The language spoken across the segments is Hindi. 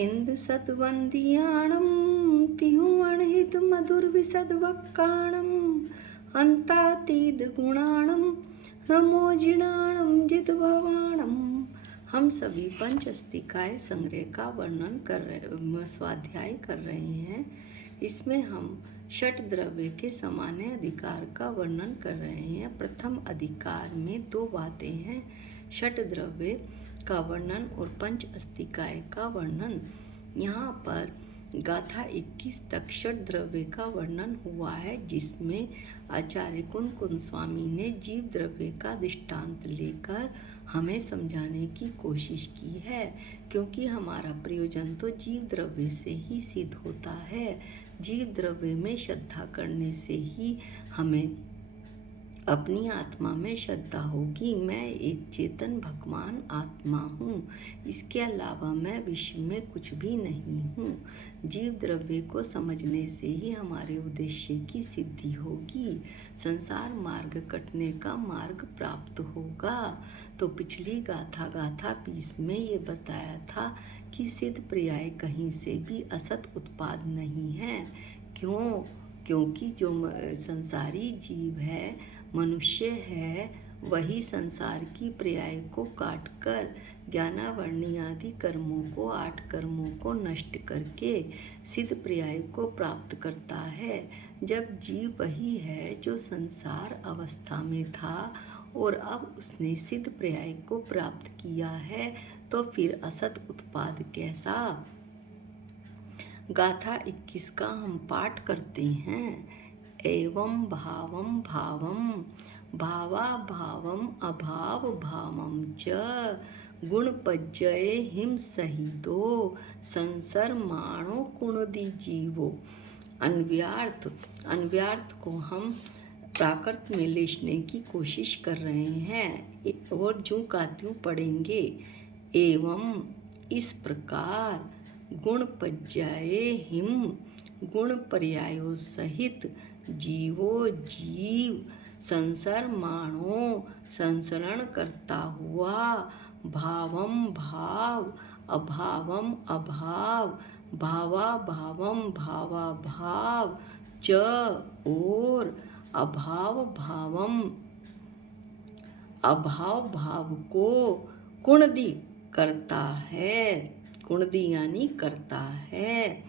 इंद सद्वंदियाणं तिहुअणहित मधुर विशद वक्काणं अंतातीद गुणाणं नमो जिणाणं जित भवाणं। हम सभी पंच अस्तिकाय संग्रह का वर्णन कर रहे, स्वाध्याय कर रहे हैं। इसमें हम षट द्रव्य के सामान्य अधिकार का वर्णन कर रहे हैं। प्रथम अधिकार में दो बातें हैं, षट द्रव्य का वर्णन और पंच अस्तिकाय का वर्णन। यहाँ पर गाथा 21 तक षट द्रव्य का वर्णन हुआ है, जिसमें आचार्य कुंद स्वामी ने जीव द्रव्य का दृष्टांत लेकर हमें समझाने की कोशिश की है, क्योंकि हमारा प्रयोजन तो जीव द्रव्य से ही सिद्ध होता है। जीव द्रव्य में श्रद्धा करने से ही हमें अपनी आत्मा में श्रद्धा होगी। मैं एक चेतन भगवान आत्मा हूँ, इसके अलावा मैं विश्व में कुछ भी नहीं हूँ। जीव द्रव्य को समझने से ही हमारे उद्देश्य की सिद्धि होगी, संसार मार्ग कटने का मार्ग प्राप्त होगा। तो पिछली गाथा 20 में ये बताया था कि सिद्ध पर्याय कहीं से भी असत उत्पाद नहीं है। क्योंकि जो संसारी जीव है, मनुष्य है, वही संसार की पर्याय को काटकर ज्ञानावरणी आदि कर्मों को 8 कर्मों को नष्ट करके सिद्ध पर्याय को प्राप्त करता है। जब जीव वही है जो संसार अवस्था में था और अब उसने सिद्ध पर्याय को प्राप्त किया है, तो फिर असत उत्पाद कैसा। गाथा 21 का हम पाठ करते हैं। एवं भावम भावम भावा भावम अभाव भावम च गुणपज्जये हिम सहितो संसरमाणो कुणदी जीवो। अन्व्यार्थ को हम प्राकृत में लेसने की कोशिश कर रहे हैं और जो कात्यों पढ़ेंगे। एवं इस प्रकार गुण पज्जाए हिम गुण पर्यायों सहित जीवो जीव संसर माणो संसरण करता हुआ भावम भाव अभावम अभाव भावा भावम भावा भाव च और अभाव भावम अभाव भाव को कुणदी करता है। कुणदी यानी करता है।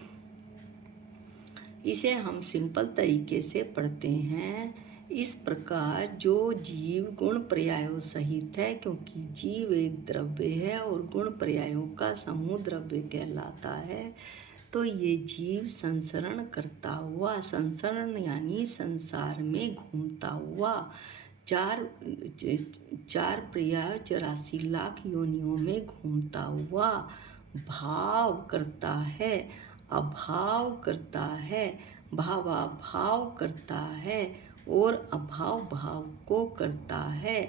इसे हम सिंपल तरीके से पढ़ते हैं। इस प्रकार जो जीव गुण पर्यायों सहित है, क्योंकि जीव एक द्रव्य है और गुण पर्यायों का समूह द्रव्य कहलाता है, तो ये जीव संसरण करता हुआ, संसरण यानी संसार में घूमता हुआ, 4 पर्याय 84 लाख योनियों में घूमता हुआ भाव करता है, अभाव करता है, भावाभाव करता है और अभाव भाव को करता है।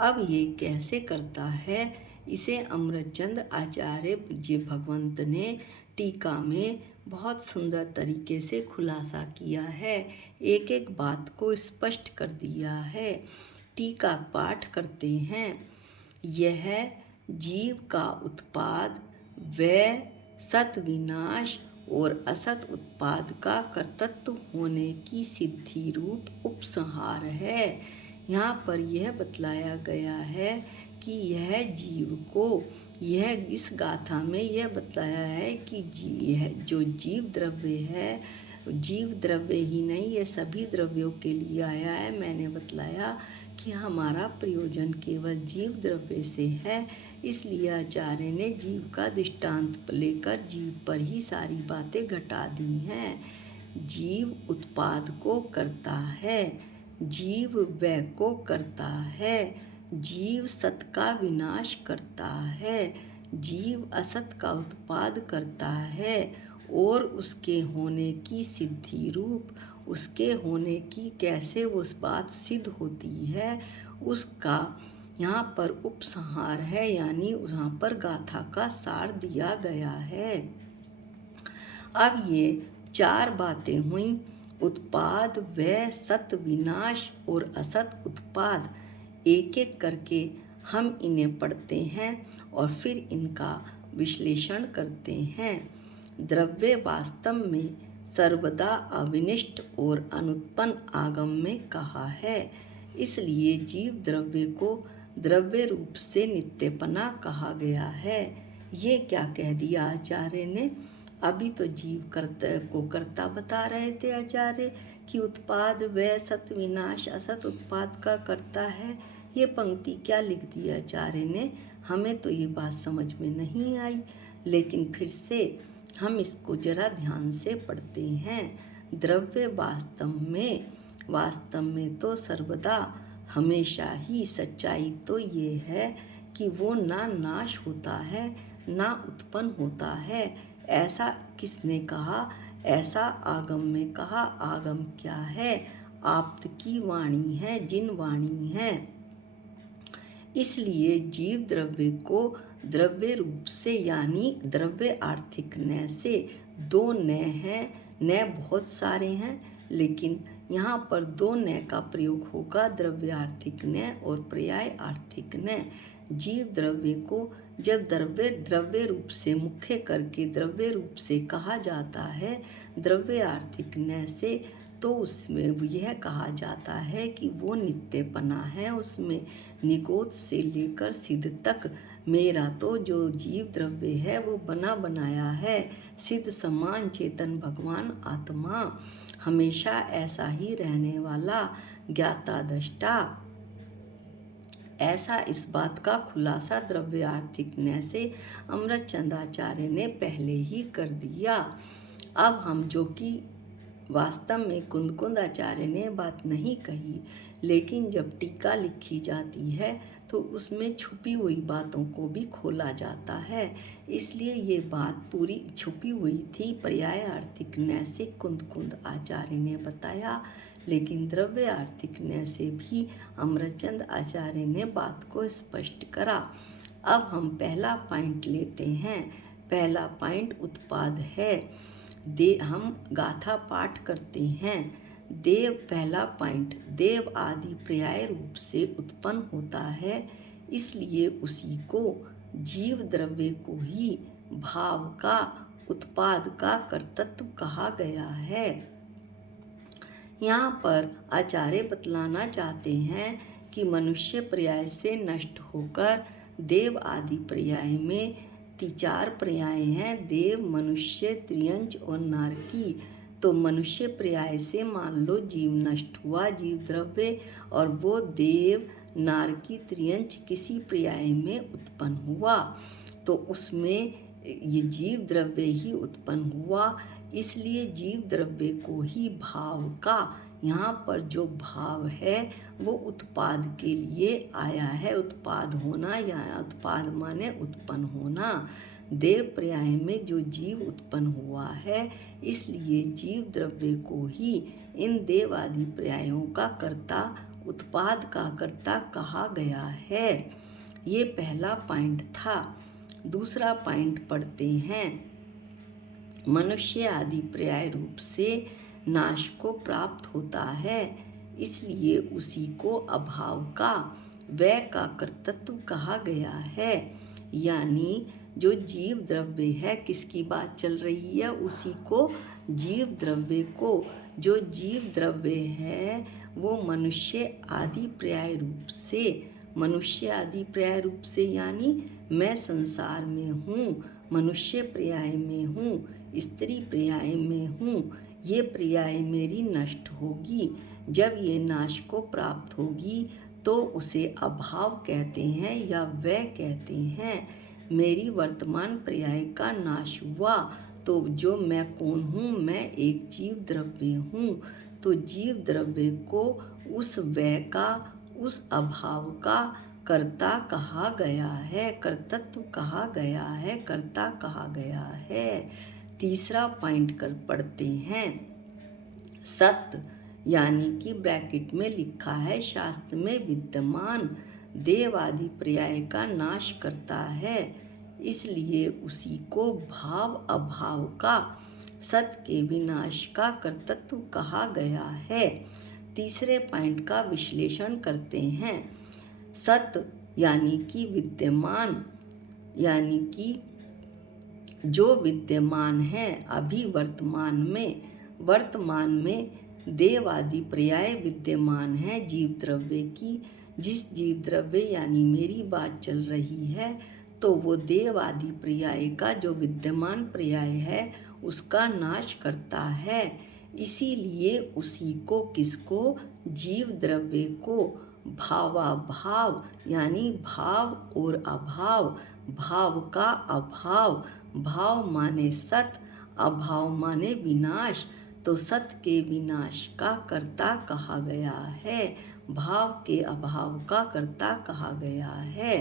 अब ये कैसे करता है, इसे अमरचंद आचार्य जी भगवंत ने टीका में बहुत सुंदर तरीके से खुलासा किया है, एक एक बात को स्पष्ट कर दिया है। टीका पाठ करते हैं। यह जीव का उत्पाद व सत विनाश और असत उत्पाद का कर्तृत्व होने की सिद्धि रूप उपसंहार है। यहाँ पर यह बतलाया गया है कि यह जीव को, यह इस गाथा में यह बतलाया है कि यह जो जीव द्रव्य है, जीव द्रव्य ही नहीं, ये सभी द्रव्यों के लिए आया है। मैंने बतलाया कि हमारा प्रयोजन केवल जीव द्रव्य से है, इसलिए आचार्य ने जीव का दृष्टांत लेकर जीव पर ही सारी बातें घटा दी हैं। जीव उत्पाद को करता है, जीव व्यय को करता है, जीव सत का विनाश करता है, जीव असत का उत्पाद करता है और उसके होने की सिद्धि रूप, उसके होने की कैसे उस बात सिद्ध होती है, उसका यहाँ पर उपसंहार है, यानी यहाँ पर गाथा का सार दिया गया है। अब ये 4 बातें हुई, उत्पाद व सत विनाश और असत उत्पाद। एक एक करके हम इन्हें पढ़ते हैं और फिर इनका विश्लेषण करते हैं। द्रव्य वास्तव में सर्वदा अविनिष्ट और अनुत्पन्न आगम में कहा है। इसलिए जीव द्रव्य को द्रव्य रूप से नित्यपना कहा गया है। ये क्या कह दिया आचार्य ने? अभी तो जीव कर्ता बता रहे थे आचार्य कि उत्पाद व सत विनाश असत उत्पाद का करता है। ये पंक्ति क्या लिख दी आचार्य ने? हमें तो ये बात समझ में नहीं आई, लेकिन फिर से हम इसको जरा ध्यान से पढ़ते हैं। द्रव्य वास्तव में तो सर्वदा हमेशा ही सच्चाई तो ये है कि वो ना नाश होता है ना उत्पन्न होता है। ऐसा किसने कहा? ऐसा आगम में कहा। आगम क्या है? आप्त की वाणी है, जिन वाणी है। इसलिए जीव द्रव्य को द्रव्य रूप से यानी द्रव्य आर्थिक न से दो न हैं। न बहुत सारे हैं, लेकिन यहाँ पर दो न का प्रयोग होगा, द्रव्य आर्थिक न और पर्याय आर्थिक न। जीव द्रव्य को जब द्रव्य रूप से मुख्य करके द्रव्य रूप से कहा जाता है द्रव्य आर्थिक न से, तो उसमें यह कहा जाता है कि वो नित्यपना है। उसमें निगोद से लेकर सिद्ध तक मेरा तो जो जीव द्रव्य है वो बना बनाया है। सिद्ध समान चेतन भगवान आत्मा हमेशा ऐसा ही रहने वाला ज्ञाता दृष्टा, ऐसा इस बात का खुलासा द्रव्य आर्थिक न से अमृतचंद आचार्य ने पहले ही कर दिया। अब हम जो कि वास्तव में कुंद आचार्य ने बात नहीं कही, लेकिन जब टीका लिखी जाती है तो उसमें छुपी हुई बातों को भी खोला जाता है। इसलिए ये बात पूरी छुपी हुई थी पर्याय आर्थिक न से कुंद आचार्य ने बताया, लेकिन द्रव्य आर्थिक न से भी अमृतचंद आचार्य ने बात को स्पष्ट करा। अब हम पहला पॉइंट लेते हैं। पहला पॉइंट उत्पाद है। हम गाथा पाठ करते हैं। देव पहला पॉइंट देव आदि पर्याय रूप से उत्पन्न होता है, इसलिए उसी को जीव द्रव्य को ही भाव का उत्पाद का कर्तृत्व कहा गया है। यहाँ पर आचार्य बतलाना चाहते हैं कि मनुष्य पर्याय से नष्ट होकर देव आदि पर्याय में चार पर्याय हैं, देव मनुष्य त्रियंच और नारकी। तो मनुष्य पर्याय से मान लो जीव नष्ट हुआ, जीव द्रव्य, और वो देव नारकी त्रियंच किसी पर्याय में उत्पन्न हुआ, तो उसमें ये जीव द्रव्य ही उत्पन्न हुआ। इसलिए जीव द्रव्य को ही भाव का, यहाँ पर जो भाव है वो उत्पाद के लिए आया है। उत्पाद होना या उत्पाद माने उत्पन्न होना। देव पर्याय में जो जीव उत्पन्न हुआ है, इसलिए जीव द्रव्य को ही इन देव आदि पर्यायों का कर्ता, उत्पाद का कर्ता कहा गया है। ये पहला पॉइंट था। दूसरा पॉइंट पढ़ते हैं। मनुष्य आदि पर्याय रूप से नाश को प्राप्त होता है, इसलिए उसी को अभाव का, वह का कर्तृत्व कहा गया है। यानी जो जीव द्रव्य है, किसकी बात चल रही है? उसी को, जीव द्रव्य को। जो जीव द्रव्य है वो मनुष्य आदि पर्याय रूप से, मनुष्य आदि पर्याय रूप से यानी मैं संसार में हूँ, मनुष्य पर्याय में हूँ, स्त्री पर्याय में हूँ, ये पर्याय मेरी नष्ट होगी। जब ये नाश को प्राप्त होगी तो उसे अभाव कहते हैं या वह कहते हैं। मेरी वर्तमान पर्याय का नाश हुआ तो जो मैं कौन हूँ? मैं एक जीव द्रव्य हूँ। तो जीव द्रव्य को उस वह का, उस अभाव का कर्ता कहा गया है, कर्तृत्व कहा गया है, कर्ता कहा गया है। तीसरा पॉइंट कर पढ़ते हैं। सत्य यानी कि ब्रैकेट में लिखा है शास्त्र में विद्यमान देव आदि पर्याय का नाश करता है, इसलिए उसी को भाव अभाव का, सत्य के विनाश का कर्तृत्व कहा गया है। तीसरे पॉइंट का विश्लेषण करते हैं। सत्य यानी कि विद्यमान, यानी कि जो विद्यमान है अभी वर्तमान में देव आदि पर्याय विद्यमान है जीव द्रव्य की। जिस जीव द्रव्य यानी मेरी बात चल रही है तो वो देव आदि पर्याय का जो विद्यमान पर्याय है उसका नाश करता है। इसीलिए उसी को, किसको, जीव द्रव्य को भावाभाव यानी भाव और अभाव, भाव का अभाव, भाव माने सत, अभाव माने विनाश, तो सत के विनाश का कर्ता कहा गया है, भाव के अभाव का कर्ता कहा गया है।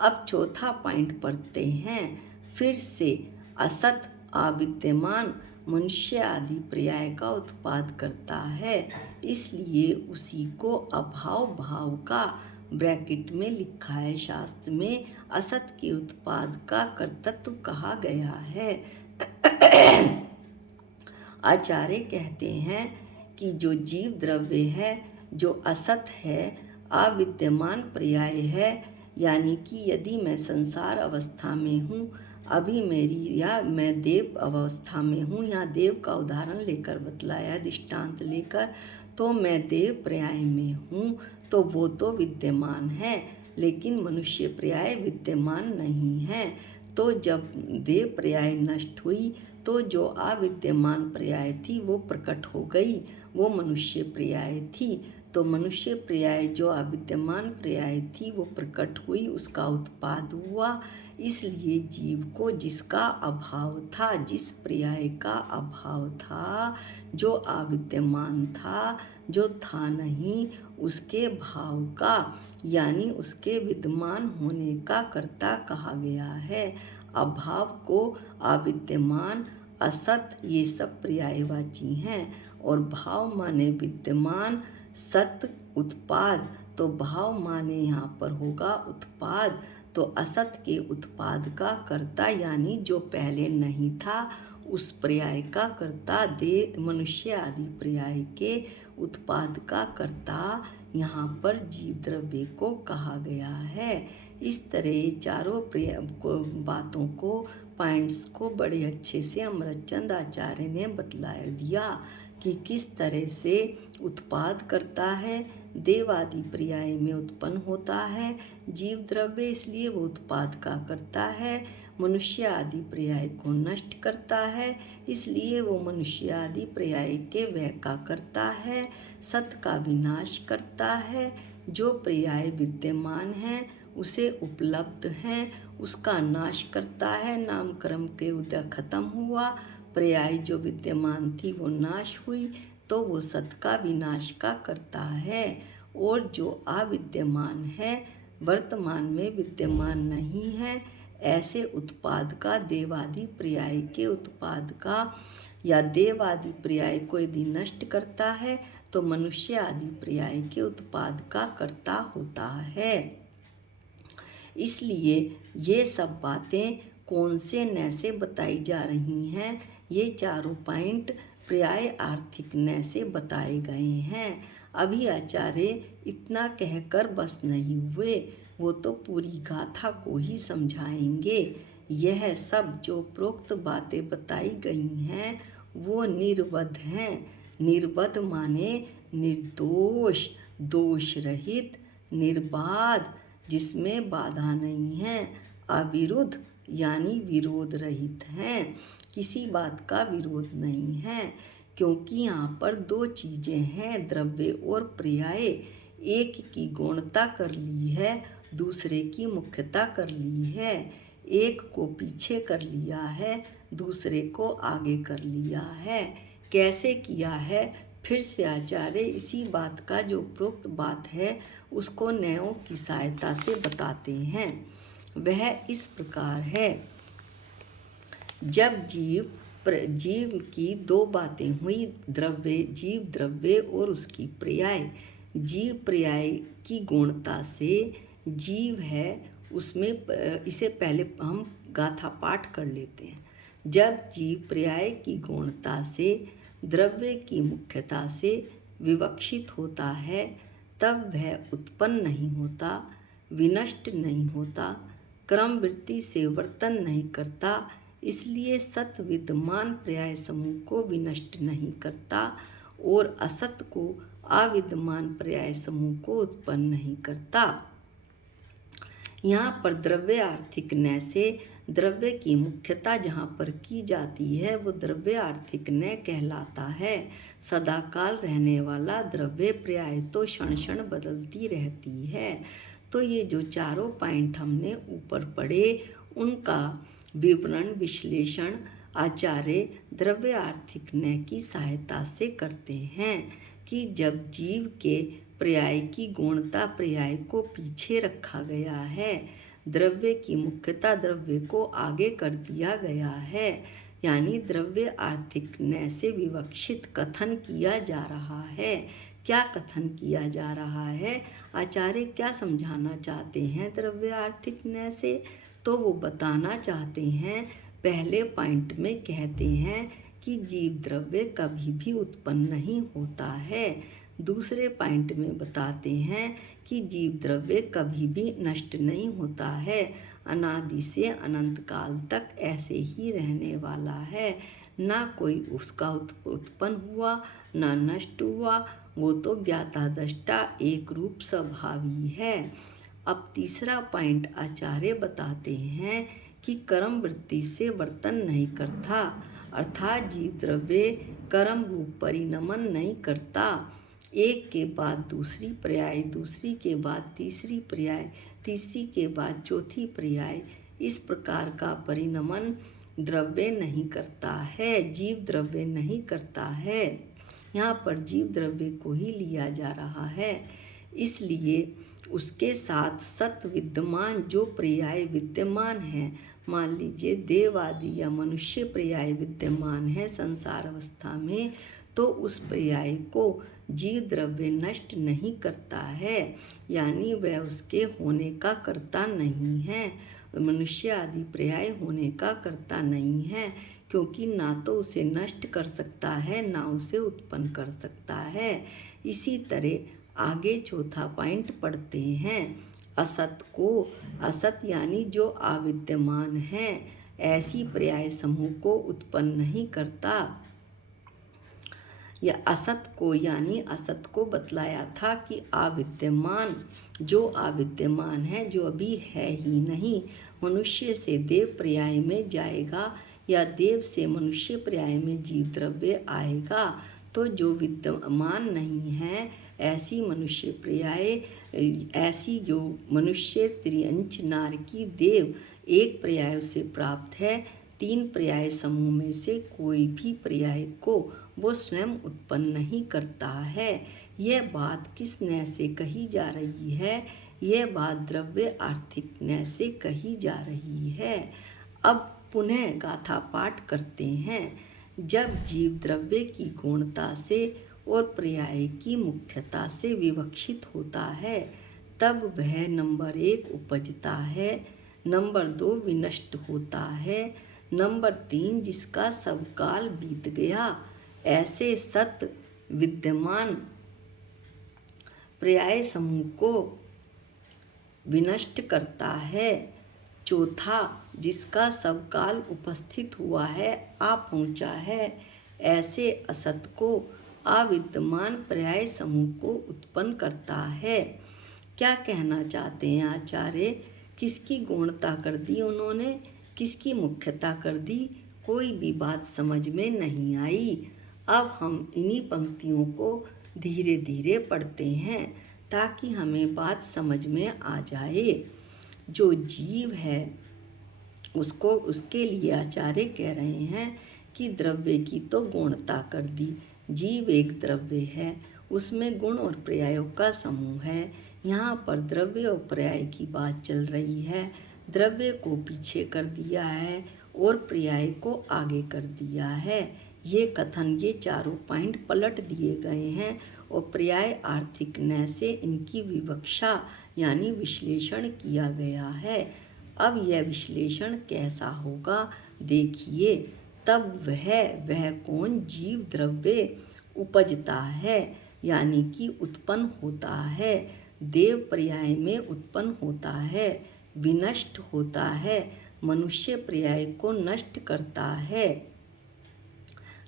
अब चौथा पॉइंट पढ़ते हैं फिर से। असत अविद्यमान मनुष्य आदि पर्याय का उत्पाद करता है, इसलिए उसी को अभाव भाव का ब्रैकेट में लिखा है शास्त्र में असत के उत्पाद का कर्तृत्व कहा गया है। आचार्य कहते हैं कि जो जीव द्रव्य है, जो असत है, अविद्यमान पर्याय है, यानी कि यदि मैं संसार अवस्था में हूँ अभी मेरी, या मैं देव अवस्था में हूँ, या देव का उदाहरण लेकर बतलाया दृष्टांत लेकर, तो मैं देव पर्याय में हूँ तो वो तो विद्यमान है, लेकिन मनुष्य पर्याय विद्यमान नहीं है। तो जब देव पर्याय नष्ट हुई तो जो अविद्यमान पर्याय थी वो प्रकट हो गई, वो मनुष्य पर्याय थी। तो मनुष्य पर्याय जो अविद्यमान पर्याय थी वो प्रकट हुई, उसका उत्पाद हुआ। इसलिए जीव को जिसका अभाव था, जिस पर्याय का अभाव था, जो अविद्यमान था, जो था नहीं, उसके भाव का यानी उसके विद्यमान होने का कर्ता कहा गया है। अभाव को अविद्यमान, असत ये सब पर्यायवाची हैं, और भाव माने विद्यमान, सत उत्पाद, तो भाव माने यहाँ पर होगा उत्पाद, तो असत के उत्पाद का कर्ता यानी जो पहले नहीं था उस पर्याय का कर्ता, मनुष्य आदि पर्याय के उत्पाद का कर्ता यहाँ पर जीव द्रव्य को कहा गया है। इस तरह चारों बातों को, पॉइंट्स को बड़े अच्छे से अमरचंद आचार्य ने बतलाया दिया कि किस तरह से उत्पाद करता है, देव आदि पर्याय में उत्पन्न होता है जीव द्रव्य, इसलिए वो उत्पाद का करता है। मनुष्य आदि पर्याय को नष्ट करता है, इसलिए वो मनुष्य आदि पर्याय के व्यय का करता है। सत का विनाश करता है, जो पर्याय विद्यमान है उसे उपलब्ध है उसका नाश करता है। नाम कर्म के उदय खत्म हुआ, पर्याय जो विद्यमान थी वो नाश हुई, तो वो सत का विनाश का करता है। और जो अविद्यमान है, वर्तमान में विद्यमान नहीं है, ऐसे उत्पाद का, देवादि पर्याय के उत्पाद का, या देव आदि पर्याय को यदि नष्ट करता है तो मनुष्य आदि पर्याय के उत्पाद का कर्ता होता है। इसलिए ये सब बातें कौन से नय से बताई जा रही हैं, ये चारों पॉइंट पर्याय आर्थिक नय से बताए गए हैं। अभी आचार्य इतना कहकर बस नहीं हुए, वो तो पूरी गाथा को ही समझाएंगे। यह सब जो प्रोक्त बातें बताई गई हैं वो निर्वध हैं। निर्वध माने निर्दोष, दोष रहित, निर्बाध, जिसमें बाधा नहीं है, अविरुद्ध यानी विरोध रहित हैं, किसी बात का विरोध नहीं है। क्योंकि यहाँ पर दो चीज़ें हैं, द्रव्य और पर्याय, एक की गौणता कर ली है, दूसरे की मुख्यता कर ली है। एक को पीछे कर लिया है, दूसरे को आगे कर लिया है। कैसे किया है, फिर से आचार्य इसी बात का जो उपरोक्त बात है उसको न्यायों की सहायता से बताते हैं। वह इस प्रकार है। जब जीव की दो बातें हुई, द्रव्य, जीव द्रव्य और उसकी पर्याय। जीव पर्याय की गौणता से जीव है उसमें, इसे पहले हम गाथा पाठ कर लेते हैं। जब जीव पर्याय की गौणता से, द्रव्य की मुख्यता से विवक्षित होता है, तब वह उत्पन्न नहीं होता, विनष्ट नहीं होता, क्रम वृत्ति से वर्तन नहीं करता, इसलिए सत विद्यमान पर्याय समूह को विनष्ट नहीं करता और असत को अविद्यमान पर्याय समूह को उत्पन्न नहीं करता। यहाँ पर द्रव्य आर्थिक न से द्रव्य की मुख्यता जहाँ पर की जाती है वो द्रव्य आर्थिक न कहलाता है। सदाकाल रहने वाला द्रव्य पर्याय तो क्षण क्षण बदलती रहती है। तो ये जो चारों पॉइंट हमने ऊपर पढ़े उनका विवरण विश्लेषण आचार्य द्रव्य आर्थिक न की सहायता से करते हैं कि जब जीव के पर्याय की गौणता पर्याय को पीछे रखा गया है, द्रव्य की मुख्यता द्रव्य को आगे कर दिया गया है, यानी द्रव्य आर्थिक न से विवक्षित कथन किया जा रहा है। क्या कथन किया जा रहा है, आचार्य क्या समझाना चाहते हैं द्रव्य आर्थिक न से, तो वो बताना चाहते हैं। पहले पॉइंट में कहते हैं कि जीव द्रव्य कभी भी उत्पन्न नहीं होता है। दूसरे पॉइंट में बताते हैं कि जीव द्रव्य कभी भी नष्ट नहीं होता है, अनादि से अनंत काल तक ऐसे ही रहने वाला है, ना कोई उसका उत्पन्न हुआ ना नष्ट हुआ, वो तो ज्ञाता दृष्टा एक रूप स्वभावी है। अब तीसरा पॉइंट आचार्य बताते हैं कि कर्म वृत्ति से वर्तन नहीं करता, अर्थात जीव द्रव्य कर्म रूप परिणमन नहीं करता। एक के बाद दूसरी पर्याय, दूसरी के बाद तीसरी पर्याय, तीसरी के बाद चौथी पर्याय, इस प्रकार का परिणमन द्रव्य नहीं करता है, जीव द्रव्य नहीं करता है। यहाँ पर जीव द्रव्य को ही लिया जा रहा है, इसलिए उसके साथ सत विद्यमान जो पर्याय विद्यमान है, मान लीजिए देव आदि या मनुष्य पर्याय विद्यमान है संसार अवस्था में, तो उस पर्याय को जीव द्रव्य नष्ट नहीं करता है, यानी वह उसके होने का कर्ता नहीं है। मनुष्य आदि पर्याय होने का कर्ता नहीं है, क्योंकि ना तो उसे नष्ट कर सकता है ना उसे उत्पन्न कर सकता है। इसी तरह आगे चौथा पॉइंट पढ़ते हैं। असत को, असत यानी जो अविद्यमान है, ऐसी पर्याय समूह को उत्पन्न नहीं करता। या असत को यानी असत को बतलाया था कि अविद्यमान, जो अविद्यमान है, जो अभी है ही नहीं, मनुष्य से देव पर्याय में जाएगा या देव से मनुष्य पर्याय में जीव द्रव्य आएगा, तो जो विद्यमान नहीं है ऐसी मनुष्य पर्याय, ऐसी जो मनुष्य त्रिअंच नारकी देव एक पर्याय से प्राप्त है, तीन पर्याय समूह में से कोई भी पर्याय को वो स्वयं उत्पन्न नहीं करता है। यह बात किस न से कही जा रही है, यह बात द्रव्य आर्थिक न से कही जा रही है। अब पुनः गाथा पाठ करते हैं। जब जीव द्रव्य की गौणता से और पर्याय की मुख्यता से विवक्षित होता है, तब वह नंबर 1 उपजता है, नंबर 2 विनष्ट होता है, नंबर 3 जिसका सब काल बीत गया, ऐसे सत विद्यमान पर्याय समूह को विनष्ट करता है, चौथा जिसका सब काल उपस्थित हुआ है, आ पहुँचा है, ऐसे असत को अविद्यमान पर्याय समूह को उत्पन्न करता है। क्या कहना चाहते हैं आचार्य, किसकी गौणता कर दी उन्होंने, किसकी मुख्यता कर दी, कोई भी बात समझ में नहीं आई। अब हम इन्हीं पंक्तियों को धीरे धीरे पढ़ते हैं ताकि हमें बात समझ में आ जाए। जो जीव है उसको, उसके लिए आचार्य कह रहे हैं कि द्रव्य की तो गौणता कर दी, जीव एक द्रव्य है, उसमें गुण और पर्यायों का समूह है। यहाँ पर द्रव्य और पर्याय की बात चल रही है, द्रव्य को पीछे कर दिया है और पर्याय को आगे कर दिया है। ये कथन, ये चारों पॉइंट पलट दिए गए हैं और पर्याय आर्थिक न से इनकी विवक्षा यानी विश्लेषण किया गया है। अब यह विश्लेषण कैसा होगा देखिए। तब वह कौन जीव द्रव्य उपजता है, यानी कि उत्पन्न होता है, देव पर्याय में उत्पन्न होता है, विनष्ट होता है, मनुष्य पर्याय को नष्ट करता है।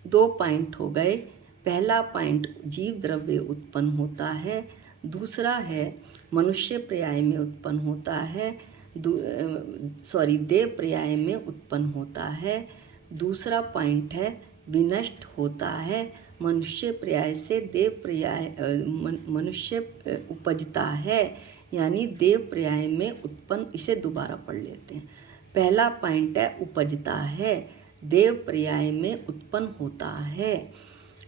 2 पॉइंट हो गए। पहला पॉइंट जीव द्रव्य उत्पन्न होता है, दूसरा है मनुष्य पर्याय में उत्पन्न होता है, देव पर्याय में उत्पन्न होता है। दूसरा पॉइंट है विनष्ट होता है, मनुष्य पर्याय से देव पर्याय मनुष्य उपजता है, यानी देव पर्याय में उत्पन्न। इसे दोबारा पढ़ लेते हैं। पहला पॉइंट है उपजता है, देव पर्याय में उत्पन्न होता है,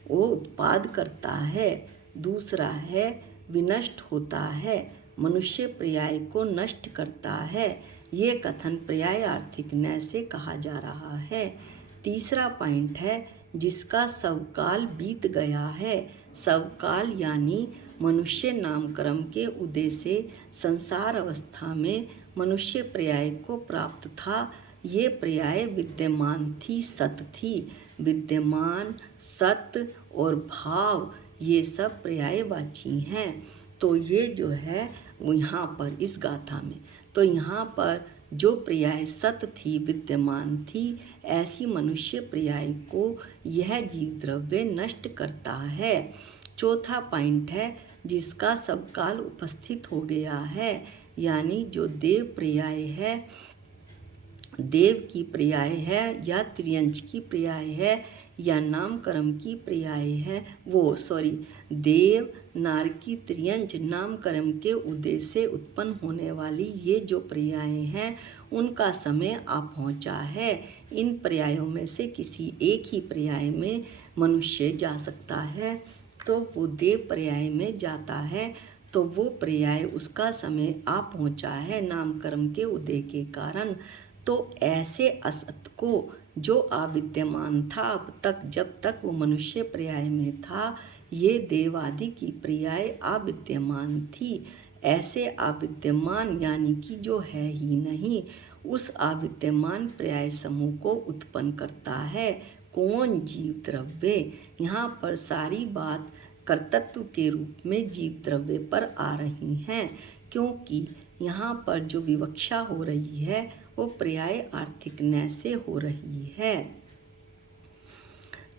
वो उत्पाद करता है। दूसरा है विनष्ट होता है, मनुष्य पर्याय को नष्ट करता है। ये कथन पर्यायार्थिक न्याय से कहा जा रहा है। तीसरा पॉइंट है जिसका स्वकाल बीत गया है। स्वकाल यानी मनुष्य नामकर्म के उदय से संसार अवस्था में मनुष्य पर्याय को प्राप्त था। ये पर्याय विद्यमान थी, सत थी। विद्यमान, सत और भाव ये सब पर्यायवाची हैं। तो ये जो है वो यहाँ पर इस गाथा में, तो यहाँ पर जो पर्याय सत थी, विद्यमान थी, ऐसी मनुष्य पर्याय को यह जीव द्रव्य नष्ट करता है। चौथा पॉइंट है जिसका सबकाल उपस्थित हो गया है, यानी जो देव पर्याय है, देव की पर्याय है या त्रियंच की पर्याय है या नामकर्म की पर्याय है, देव नार की त्रियंच नामकर्म के उदय से उत्पन्न होने वाली ये जो पर्याय हैं उनका समय आ पहुँचा है। इन पर्यायों में से किसी एक ही पर्याय में मनुष्य जा सकता है, तो वो देव पर्याय में जाता है, तो वो पर्याय उसका समय आ पहुँचा है नामकर्म के उदय के कारण। तो ऐसे असत को जो अविद्यमान था अब तक, जब तक वो मनुष्य पर्याय में था, ये देव आदि की पर्याय अविद्यमान थी। ऐसे अविद्यमान यानी कि जो है ही नहीं, उस अविद्यमान पर्याय समूह को उत्पन्न करता है कौन? जीव द्रव्य। यहाँ पर सारी बात कर्तृत्व के रूप में जीव द्रव्य पर आ रही हैं, क्योंकि यहाँ पर जो विवक्षा हो रही है वो पर्याय आर्थिक न्याय से हो रही है।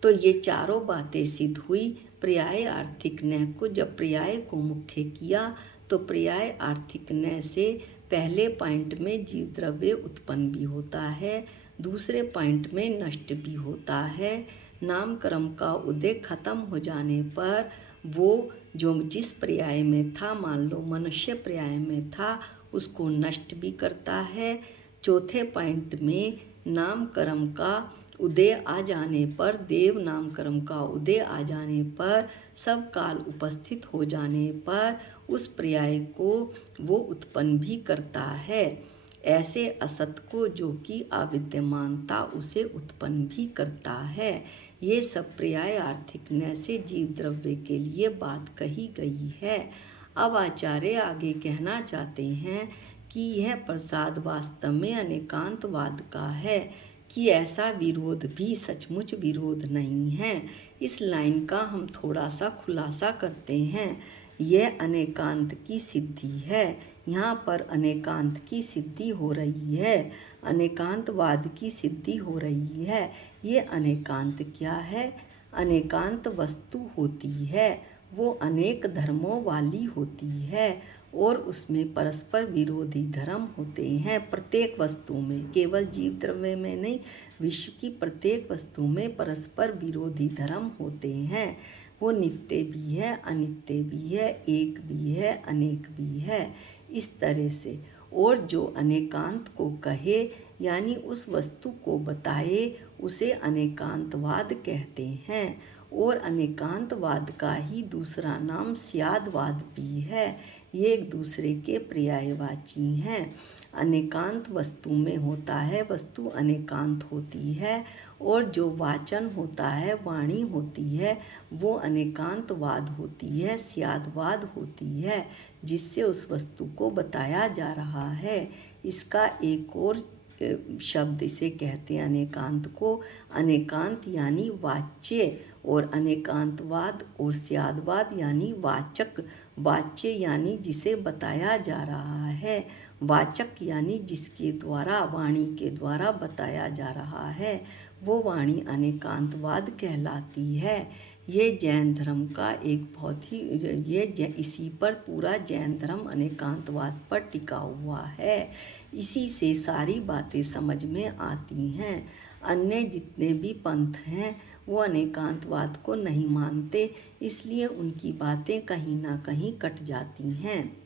तो ये चारों बातें सिद्ध हुई। पर्याय आर्थिक न्याय को जब पर्याय को मुख्य किया तो पर्याय आर्थिक न्याय से पहले पॉइंट में जीव द्रव्य उत्पन्न भी होता है, दूसरे पॉइंट में नष्ट भी होता है। नामकर्म का उदय खत्म हो जाने पर वो जो जिस पर्याय में था, मान लो मनुष्य पर्याय में था, उसको नष्ट भी करता है। चौथे पॉइंट में नामकर्म का उदय आ जाने पर, देव नामकर्म का उदय आ जाने पर, सब काल उपस्थित हो जाने पर उस पर्याय को वो उत्पन्न भी करता है। ऐसे असत को जो कि अविद्यमान था उसे उत्पन्न भी करता है। ये सब पर्याय आर्थिक न्याय से जीव द्रव्य के लिए बात कही गई है। अब आचार्य आगे कहना चाहते हैं कि यह प्रसाद वास्तव में अनेकांतवाद का है, कि ऐसा विरोध भी सचमुच विरोध नहीं है। इस लाइन का हम थोड़ा सा खुलासा करते हैं। यह अनेकांत की सिद्धि है। यहाँ पर अनेकांत की सिद्धि हो रही है, अनेकांतवाद की सिद्धि हो रही है। ये अनेकांत क्या है? अनेकांत वस्तु होती है, वो अनेक धर्मों वाली होती है और उसमें परस्पर विरोधी धर्म होते हैं। प्रत्येक वस्तु में, केवल जीव द्रव्य में नहीं, विश्व की प्रत्येक वस्तु में परस्पर विरोधी धर्म होते हैं। वो नित्य भी है, अनित्य भी है, एक भी है, अनेक भी है, इस तरह से। और जो अनेकांत को कहे यानी उस वस्तु को बताए, उसे अनेकांतवाद कहते हैं। और अनेकांतवाद का ही दूसरा नाम स्यादवाद भी है। ये एक दूसरे के पर्यायवाची हैं। अनेकांत वस्तु में होता है, वस्तु अनेकांत होती है, और जो वाचन होता है, वाणी होती है, वो अनेकांतवाद होती है, स्यादवाद होती है, जिससे उस वस्तु को बताया जा रहा है। इसका एक और शब्द इसे कहते हैं अनेकांत को। अनेकांत यानी वाच्य, और अनेकांतवाद और स्यादवाद यानी वाचक। वाच्य यानी जिसे बताया जा रहा है, वाचक यानी जिसके द्वारा, वाणी के द्वारा बताया जा रहा है, वो वाणी अनेकांतवाद कहलाती है। ये जैन धर्म का एक बहुत ही इसी पर पूरा जैन धर्म अनेकांतवाद पर टिका हुआ है। इसी से सारी बातें समझ में आती हैं। अन्य जितने भी पंथ हैं वो अनेकांतवाद को नहीं मानते, इसलिए उनकी बातें कहीं ना कहीं कट जाती हैं।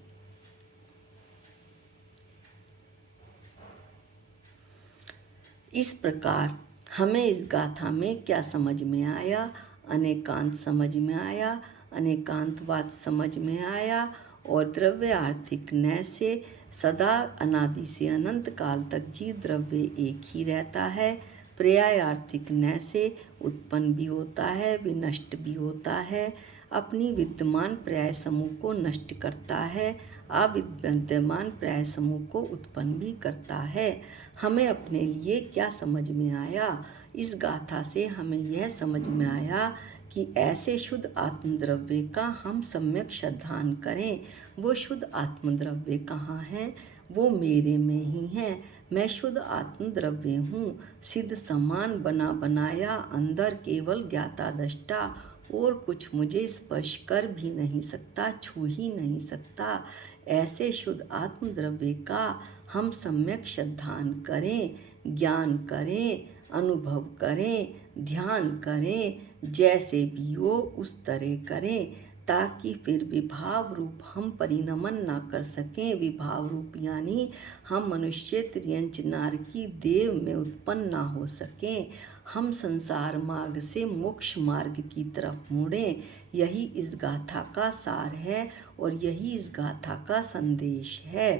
इस प्रकार हमें इस गाथा में क्या समझ में आया? अनेकांत समझ में आया, अनेकांतवाद समझ में आया, और द्रव्य आर्थिक न्याय से सदा अनादि से अनंत काल तक जीव द्रव्य एक ही रहता है। पर्याय आर्थिक न्याय से उत्पन्न भी होता है, विनष्ट भी होता है, अपनी विद्यमान पर्याय समूह को नष्ट करता है, अविद्यमान पर्याय समूह को उत्पन्न भी करता है। हमें अपने लिए क्या समझ में आया? इस गाथा से हमें यह समझ में आया कि ऐसे शुद्ध आत्मद्रव्य का हम सम्यक श्रद्धान करें। वो शुद्ध आत्मद्रव्य कहाँ हैं? वो मेरे में ही हैं। मैं शुद्ध आत्मद्रव्य हूँ, सिद्ध समान बना बनाया, अंदर केवल ज्ञाता दृष्टा, और कुछ मुझे स्पर्श कर भी नहीं सकता, छू ही नहीं सकता। ऐसे शुद्ध आत्मद्रव्य का हम सम्यक श्रद्धान करें, ज्ञान करें, अनुभव करें, ध्यान करें, जैसे भी हो उस तरह करें, ताकि फिर विभाव रूप हम परिणमन ना कर सकें। विभाव रूप यानी हम मनुष्य त्रियंच नारकी देव में उत्पन्न ना हो सकें, हम संसार मार्ग से मोक्ष मार्ग की तरफ मुड़ें। यही इस गाथा का सार है और यही इस गाथा का संदेश है।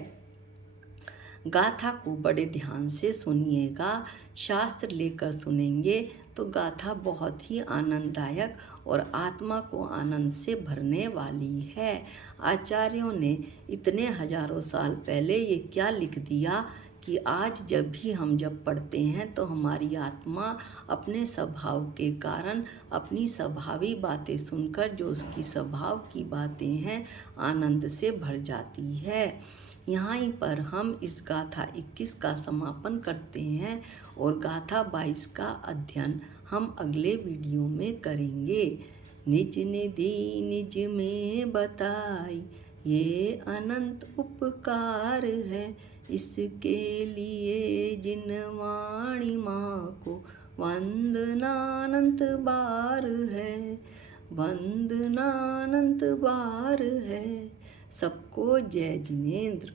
गाथा को बड़े ध्यान से सुनिएगा। शास्त्र लेकर सुनेंगे तो गाथा बहुत ही आनंददायक और आत्मा को आनंद से भरने वाली है। आचार्यों ने इतने हजारों साल पहले ये क्या लिख दिया कि आज जब पढ़ते हैं तो हमारी आत्मा अपने स्वभाव के कारण अपनी स्वाभावी बातें सुनकर, जो उसकी स्वभाव की बातें हैं, आनंद से भर जाती है। यहाँ पर हम इस गाथा 21 का समापन करते हैं और गाथा 22 का अध्ययन हम अगले वीडियो में करेंगे। निज निधि निज में बताई, ये अनंत उपकार है, इसके लिए जिन वाणी माँ को वंदनानंत बार है, वंदनानंत बार है। सबको जय जिनेंद्र।